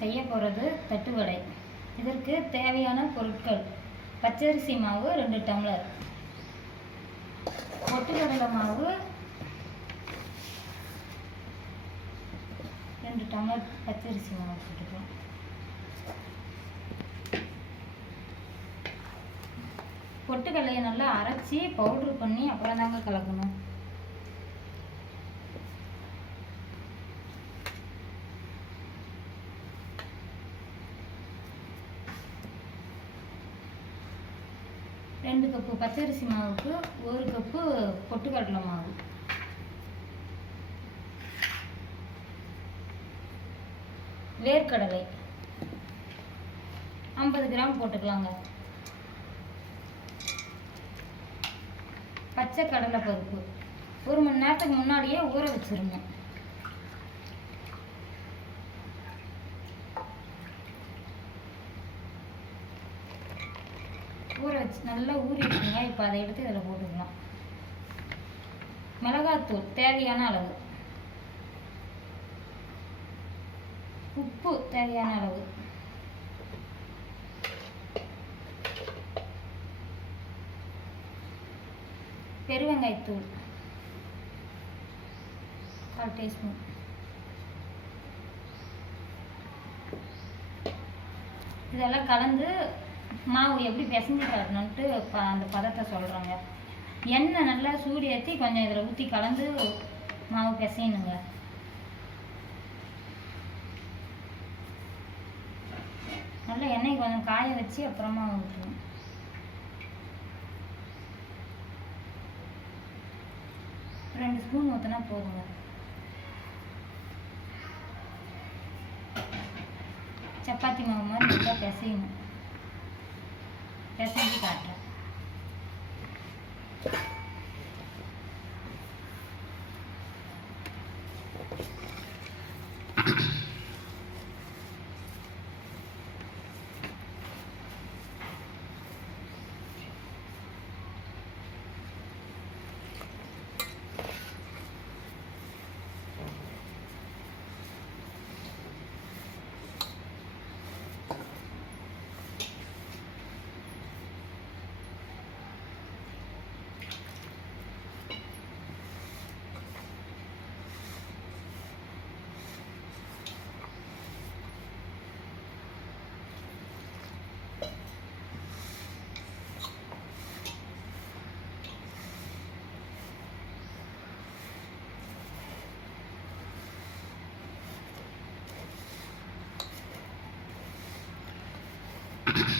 செய்ய போகிறது தட்டுவடை. இதற்கு தேவையான பொருட்கள். பச்சரிசி மாவு ரெண்டு டம்ளர். பொட்டுக்கடலை மாவு ரெண்டு டம்ளர் பச்சரிசி மாவு போட்டுக்கலாம். பொட்டுக்கடலையை நல்லா அரைச்சி பவுட்ரு பண்ணி அப்புறம் தாங்க கலக்கணும். ரெண்டு கப்பு பச்சரிசி மாவுக்கு ஒரு கப்பு பொட்டுக்கடலை மாவு. வேர்க்கடலை. ஐம்பது கிராம் போட்டுக்கலாங்க. பச்சை கடலை பருப்பு. ஒரு மணி நேரத்துக்கு முன்னாடியே ஊற வச்சிருங்க. ஊற வச்சு நல்லா ஊறிடுச்சுங்க இப்போ அதை எடுத்து இதில் போட்டுக்கலாம். மிளகாத்தூள் தேவையான அளவு. உப்பு தேவையான அளவு. பெருவெங்காயத்தூள். கால் டீஸ்பூன். இதெல்லாம் கலந்து மாவு எப்படி பிசைஞ்சு காட்டணுன்ட்டு ப- அந்த பதத்தை சொல்கிறோங்க எண்ணெய் நல்லா சூடு ஏற்றி கொஞ்சம் இதில் ஊற்றி கலந்து மாவு பிசையணுங்க. நல்லா எண்ணெய் கொஞ்சம் காய வச்சு அப்புறமா ஊற்றணும் ரெண்டு ஸ்பூன் ஊற்றினா போதுங்க. சப்பாத்தி மாவு மாதிரி நல்லா பிசையணும். பிசைஞ்சு காட்டுறேன் you